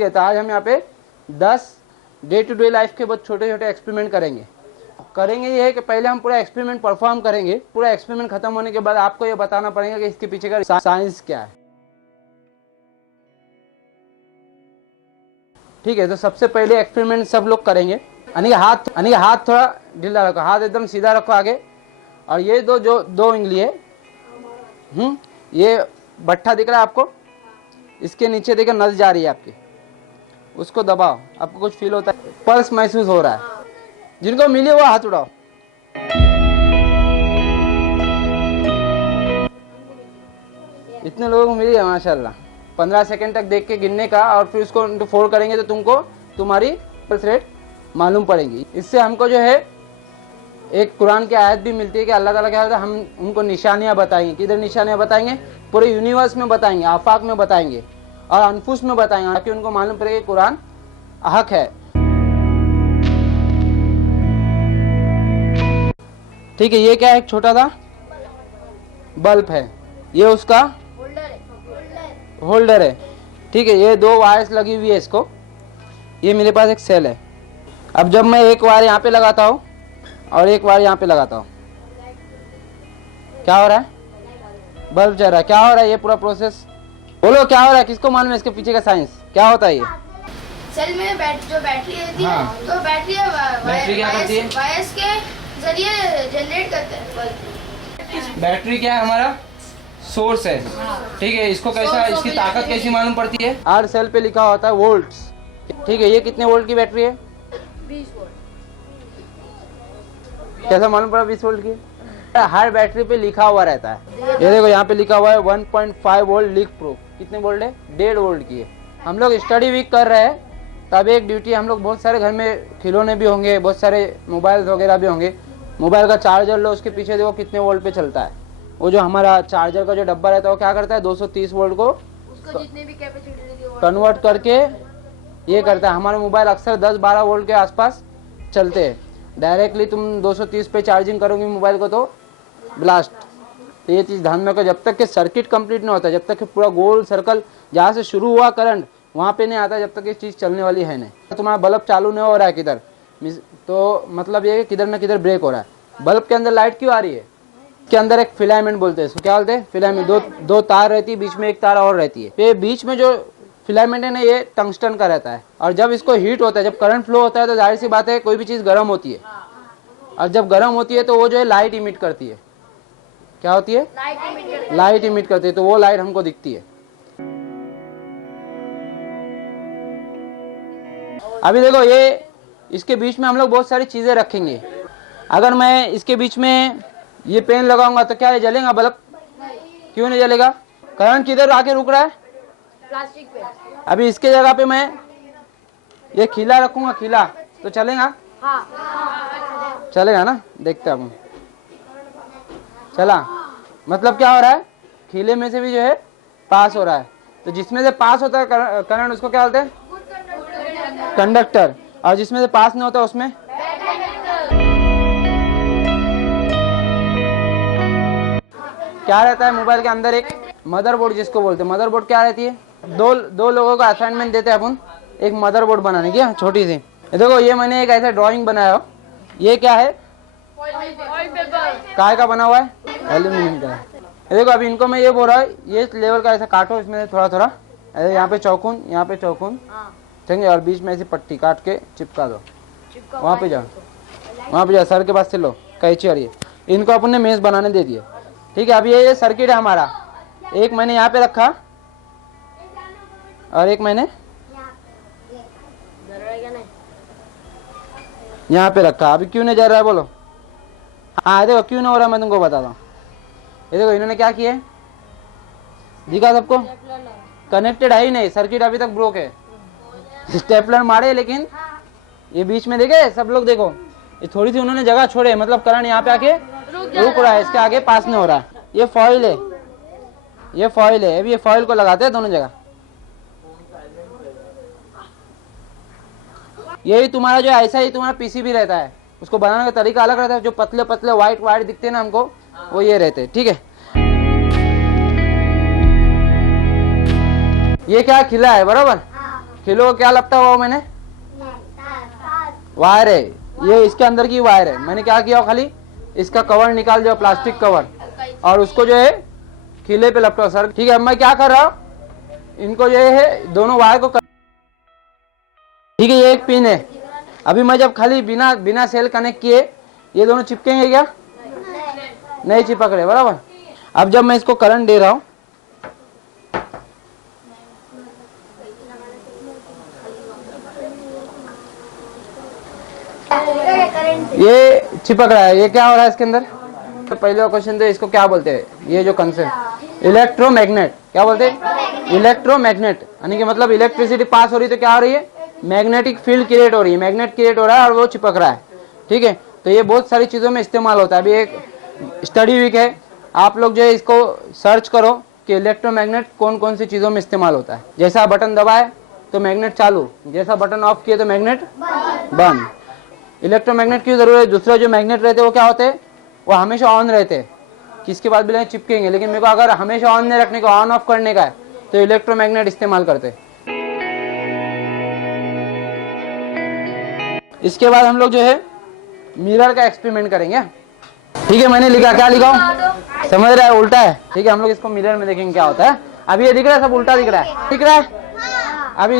ठीक है, तो आज हम यहाँ पे 10 डे टू डे लाइफ के बहुत छोटे छोटे एक्सपेरिमेंट करेंगे। ये है कि पहले हम पूरा एक्सपेरिमेंट परफॉर्म करेंगे। पूरा एक्सपेरिमेंट खत्म होने के बाद आपको ये बताना पड़ेगा कि इसके पीछे का साइंस क्या है। ठीक है, तो सबसे पहले एक्सपेरिमेंट सब लोग करेंगे। अनिका हाथ थोड़ा ढीला रखो, हाथ एकदम सीधा रखो आगे। और ये दो उंगली है, ये बट्ठा दिख रहा है आपको, इसके नीचे देखिए नस जा रही है आपकी, उसको दबाओ। आपको कुछ फील होता है, पल्स महसूस हो रहा है? जिनको मिली वो हाथ उठाओ। इतने लोगों को मिली है माशाल्लाह। 15 सेकंड तक देख के गिनने का, और फिर उसको 4 करेंगे तो तुमको तुम्हारी पल्स रेट मालूम पड़ेगी। इससे हमको जो है एक कुरान की आयत भी मिलती है कि अल्लाह ताला क्या होता है, हम उनको निशानियां बताएंगे। किधर निशानियां बताएंगे? पूरे यूनिवर्स में बताएंगे, आफाक में बताएंगे और अनफुस में बताएंगे, ताकि उनको मालूम पड़े कि कुरान हक है। ठीक है, ये क्या है? एक छोटा सा बल्ब है, ये उसका होल्डर है। ठीक है, ये 2 वायर्स लगी हुई है इसको। ये मेरे पास एक सेल है। अब जब मैं एक वायर यहाँ पे लगाता हूँ और एक वायर यहाँ पे लगाता हूँ, क्या हो रहा है? बल्ब जल रहा है। क्या हो रहा है? ये पूरा प्रोसेस बोलो क्या हो रहा है? किसको मालूम है इसके पीछे का साइंस? क्या होता है ये? सेल में जो बैटरी रहती है, हाँ। तो बैटरी क्या करती है? वायर्स के जरिए जनरेट करते हैं बल्ब। बैटरी क्या है? हमारा सोर्स है। ठीक है, इसको कैसा, इसकी ताकत कैसी मालूम पड़ती है? हर सेल पे लिखा होता है वोल्ट्स। ठीक है, ये कितने वोल्ट की बैटरी है? 20 वोल्ट। कैसा मालूम पड़ा 20 वोल्ट की? हर बैटरी पे लिखा हुआ रहता है। ये देखो यहाँ पे लिखा हुआ है 1.5 वोल्ट लीक प्रूफ। कितने वोल्ट है? 1.5 वोल्ट की है। हम लोग स्टडी वीक कर रहे हैं, तब एक ड्यूटी, हम लोग बहुत सारे घर में खिलौने भी होंगे, बहुत सारे मोबाइल वगैरह भी होंगे। मोबाइल का चार्जर लो, उसके पीछे देखो कितने वोल्ट पे चलता है। वो जो हमारा चार्जर का जो डब्बा रहता है वो क्या करता है? 230 वोल्ट को उसको जितने भी कैपेसिटी कन्वर्ट करके ये करता है। हमारे मोबाइल अक्सर 10-12 वोल्ट के आसपास चलते हैं। डायरेक्टली तुम 230 पे चार्जिंग करोगे मोबाइल को तो ब्लास्ट। तो ये चीज़ ध्यान में रखो, जब तक कि सर्किट कंप्लीट नहीं होता, जब तक कि पूरा गोल सर्कल जहाँ से शुरू हुआ करंट वहाँ पे नहीं आता, जब तक ये चीज़ चलने वाली है नहीं। तुम्हारा बल्ब चालू नहीं हो रहा है किधर, तो मतलब ये किधर ना किधर ब्रेक हो रहा है। बल्ब के अंदर लाइट क्यों आ रही है? के अंदर एक फिलामेंट बोलते हैं इसको। क्या बोलते हैं? फिलामेंट। दो तार रहती है, बीच में एक तार और रहती है। ये बीच में जो फिलामेंट है ना, ये टंगस्टन का रहता है। और जब इसको हीट होता है, जब करंट फ्लो होता है, तो जाहिर सी बात है कोई भी चीज़ गर्म होती है। और जब गर्म होती है तो वो जो है लाइट इमिट करती है। क्या होती है? लाइट इमिट करती है। तो वो लाइट हमको दिखती है। अभी देखो, ये इसके बीच में हम लोग बहुत सारी चीजें रखेंगे। अगर मैं इसके बीच में ये पेन लगाऊंगा तो क्या ये जलेगा बल्ब? क्यों नहीं जलेगा? करंट किधर आके रुक रहा है? प्लास्टिक पे। अभी इसके जगह पे मैं ये खीला रखूंगा, खीला, तो चलेगा? हाँ। चलेगा ना? देखते हैं। चला, मतलब क्या हो रहा है? खीले में से भी जो है पास हो रहा है। तो जिसमें से पास होता है करंट, उसको क्या बोलते हैं? कंडक्टर। और जिसमें से पास नहीं होता उसमें क्या रहता है? मोबाइल के अंदर एक मदरबोर्ड जिसको बोलते हैं। मदरबोर्ड क्या रहती है? दो लोगों को असाइनमेंट देते हैं अपन एक मदरबोर्ड बनाने की, छोटी सी। देखो, ये मैंने एक ऐसा ड्राइंग बनाया हो। ये क्या है? काय का बना हुआ है? एल्यूमिनियम का है। देखो, अभी इनको मैं ये बोल रहा हूँ, ये लेवल का ऐसा काटो, इसमें थोड़ा थोड़ा यहाँ पे चौकुन, यहाँ पे चौकुन, ठीक है, और बीच में ऐसी पट्टी काट के चिपका दो। वहाँ पे जाओ, वहाँ पे जाओ, सर के पास से लो कैंची। और ये इनको अपन ने मेज बनाने दे दिए। ठीक है, अभी ये सर्किट है हमारा। एक मैंने यहाँ पे रखा और एक मैंने यहाँ पे रखा। अभी क्यों नहीं जा रहा है बोलो? हाँ देखो, क्यों नहीं हो रहा मैं तुमको बताता हूँ। ये देखो, इन्होंने क्या किया है? दिखा सबको? कनेक्टेड है ही नहीं, सर्किट अभी तक ब्रोक है। स्टेपलर मारे, लेकिन ये बीच में देखे सब लोग, देखो ये थोड़ी सी उन्होंने जगह छोड़े, मतलब करंट यहाँ पे आके रुक रहा है, इसके आगे पास नहीं हो रहा है। ये फॉइल है, ये फॉइल है। अभी ये फॉइल को लगाते हैं दोनों जगह। यही तुम्हारा जो ऐसा ही तुम्हारा पीसीबी रहता है, उसको बनाने का तरीका अलग रहता है। जो पतले पतले व्हाइट वायर दिखते हैं ना हमको, वो ये रहते हैं। ठीक है, ये क्या खिला है? बराबर, खिलो को क्या लपटा हुआ मैंने? वायर है, ये इसके अंदर की वायर है। मैंने क्या किया, खाली इसका कवर निकाल दिया, प्लास्टिक कवर, और उसको जो है खिले पे लपटा सर। ठीक है, अब मैं क्या कर रहा हूँ, इनको जो है दोनों वायर को ठीक है, ये एक पिन है। अभी मैं जब खाली बिना सेल कनेक्ट किए ये दोनों चिपकेंगे क्या? नहीं चिपक रहे, बराबर। अब जब मैं इसको करंट दे रहा हूँ, ये चिपक रहा है। ये क्या हो रहा है इसके अंदर? तो पहले क्वेश्चन तो इसको क्या बोलते हैं, ये जो कंसेप्ट इलेक्ट्रोमैग्नेट, क्या बोलते हैं? इलेक्ट्रोमैग्नेट, यानी कि मतलब इलेक्ट्रिसिटी पास हो रही है तो क्या हो रही है, मैग्नेटिक फील्ड क्रिएट हो रही है, मैग्नेट क्रिएट हो रहा है और वो चिपक रहा है। ठीक है, तो ये बहुत सारी चीजों में इस्तेमाल होता है। अभी एक स्टडी वीक है, आप लोग जो है इसको सर्च करो कि इलेक्ट्रोमैग्नेट कौन कौन सी चीजों में इस्तेमाल होता है। जैसा बटन दबाए तो मैग्नेट चालू, जैसा बटन ऑफ किए तो मैग्नेट बंद। इलेक्ट्रोमैग्नेट की जरूरत है। दूसरा जो मैग्नेट रहते हैं वो क्या होते हैं, वो हमेशा ऑन रहते हैं, किसके बाद भी चिपकेंगे। लेकिन मेरे को अगर हमेशा ऑन नहीं रखने का, ऑन ऑफ करने का है, तो इलेक्ट्रोमैग्नेट इस्तेमाल करते हैं। इसके बाद हम लोग जो है मिरर का एक्सपेरिमेंट करेंगे। ठीक है, मैंने लिखा, क्या लिखा हूँ समझ रहा है, उल्टा है। ठीक है, हम लोग इसको मिरर में देखेंगे क्या होता है। अभी ये दिख रहा है, सब उल्टा दिख रहा है, दिख रहा है। अभी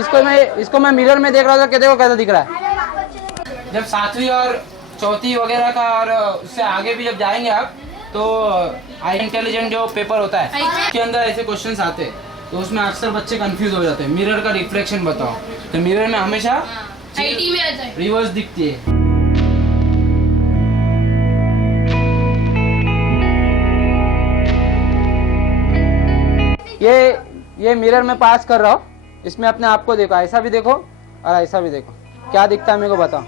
इसको मैं मिरर में देख रहा था, कहते को कैसा दिख रहा है। जब 7वीं और 4वीं वगैरह का और उससे आगे भी जब जाएंगे आप, तो आई इंटेलिजेंट जो पेपर होता है उसके अंदर ऐसे क्वेश्चंस आते हैं, तो उसमें अक्सर बच्चे कंफ्यूज हो जाते हैं। मिरर का रिफ्लेक्शन बताओ, तो मिरर में हमेशा रिवर्स दिखती है। ये मिरर में पास कर रहा हूँ, इसमें अपने आप को देखो, ऐसा भी देखो और ऐसा भी देखो, क्या दिखता है मेरे को बताओ।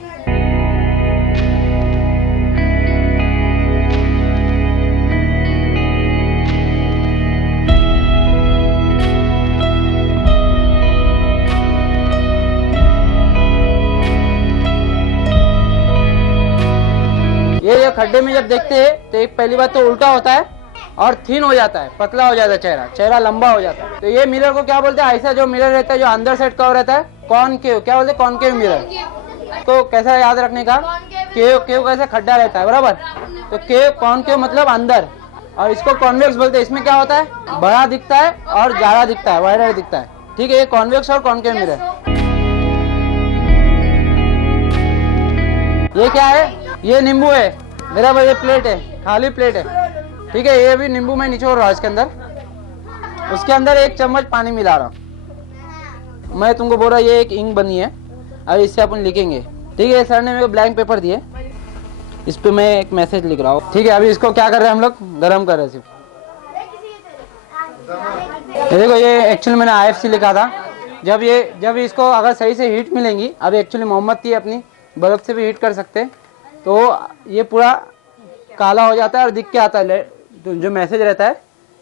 ये खड्डे में जब देखते हैं तो एक पहली बात तो उल्टा होता है और थिन हो जाता है, पतला हो जाता है, चेहरा लंबा हो जाता है। तो ये मिरर को क्या बोलते हैं, ऐसा जो मिरर रहता है जो अंदर साइड कवर रहता है, कॉनकेव, क्या बोलते हैं, कॉनकेव मिरर। तो कैसा याद रखने का, केव कैसा खड्डा रहता है, बराबर। तो केव, कॉनकेव मतलब अंदर, और इसको कॉन्वेक्स बोलते हैं। इसमें क्या होता है, बड़ा दिखता है और गाढ़ा दिखता है, वाइडर दिखता है। ठीक है, ये कॉन्वेक्स और कॉनकेव मिरर। ये क्या है, ये नींबू है मेरा भाई, ये प्लेट है, खाली प्लेट है। ठीक है, ये भी नींबू में निचोड़ रहा है इसके अंदर, उसके अंदर 1 चम्मच पानी मिला रहा हूँ। मैं तुमको बोल रहा ये एक इंक बनी है, अब इससे अपन लिखेंगे। ठीक है, सर ने मेरे को ब्लैंक पेपर दिए, इस पे मैं एक मैसेज लिख रहा हूँ। ठीक है, अभी इसको क्या कर रहे हैं हम लोग, गर्म कर रहे हैं सिर्फ। ये देखो, ये एक्चुअली मैंने IFC लिखा था। जब इसको अगर सही से हीट मिलेंगी, अभी एक्चुअली मोमबत्ती अपनी बल्ब से भी हीट कर सकते हैं, तो ये पूरा काला हो जाता है और दिख के आता है, तो जो मैसेज रहता है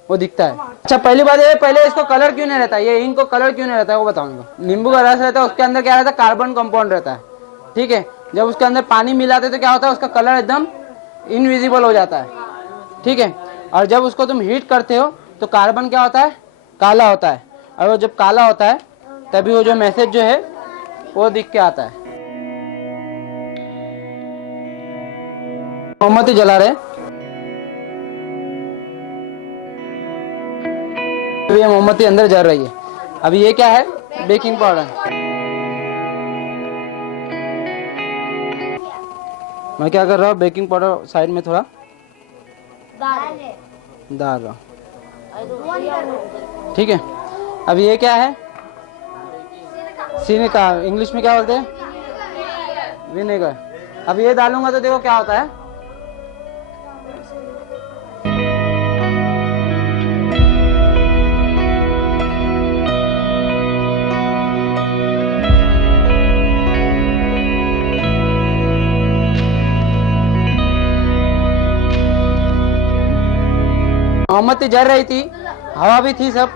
वो दिखता है। अच्छा, पहली बात ये, पहले इसको कलर क्यों नहीं रहता, ये इंक को कलर क्यों नहीं रहता है वो बताऊंगा। नींबू का रस रहता है, उसके अंदर क्या रहता है, कार्बन कंपाउंड रहता है। ठीक है, जब उसके अंदर पानी मिलाते तो क्या होता है, उसका कलर एकदम इनविजिबल हो जाता है। ठीक है, और जब उसको तुम हीट करते हो तो कार्बन क्या होता है, काला होता है, और वो जब काला होता है तभी वो जो मैसेज जो है वो दिख के आता है। मोमबत्ती जला रहे, ये मोमबत्ती अंदर जल रही है। अभी ये क्या है, बेकिंग पाउडर। मैं क्या कर रहा हूँ, बेकिंग पाउडर साइड में थोड़ा डाल रहा हूँ। ठीक है, अब ये क्या है, सिरका, इंग्लिश में क्या बोलते हैं, विनेगर। अब ये डालूंगा तो देखो क्या होता है, मोमबत्ती जल रही थी, हवा भी थी सब।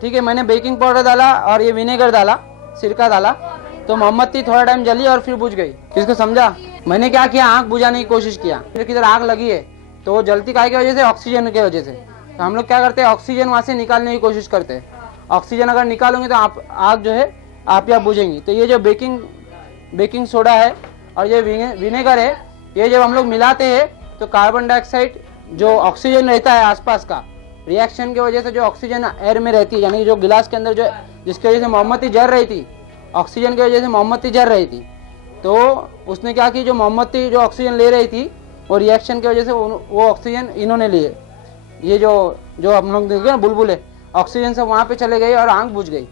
ठीक है, मैंने बेकिंग पाउडर डाला और ये विनेगर डाला, सिरका डाला, तो मोमबत्ती थोड़ा टाइम जली और फिर बुझ गई। किसको समझा, मैंने क्या किया, आग बुझाने की कोशिश किया। फिर किधर आग लगी है तो वो जलती काहे की वजह से, ऑक्सीजन की वजह से। तो हम लोग क्या करते हैं, ऑक्सीजन वहां से निकालने की कोशिश करते हैं। ऑक्सीजन अगर निकालोगे तो आप आग जो है आप या बुझेंगी। तो ये जो बेकिंग सोडा है और ये विनेगर है, ये जब हम लोग मिलाते हैं तो कार्बन डाइऑक्साइड जो ऑक्सीजन रहता है आसपास का, रिएक्शन की वजह से जो ऑक्सीजन एयर में रहती है, यानी कि जो गिलास के अंदर जो जिसकी वजह से मोमबत्ती जल रही थी, ऑक्सीजन की वजह से मोमबत्ती जल रही थी, तो उसने क्या की, जो मोमबत्ती जो ऑक्सीजन ले रही थी वो रिएक्शन की वजह से वो ऑक्सीजन इन्होंने लिए, ये जो हम लोग देखे ना बुलबुले, ऑक्सीजन सब वहाँ पे चले गए और आग बुझ गई।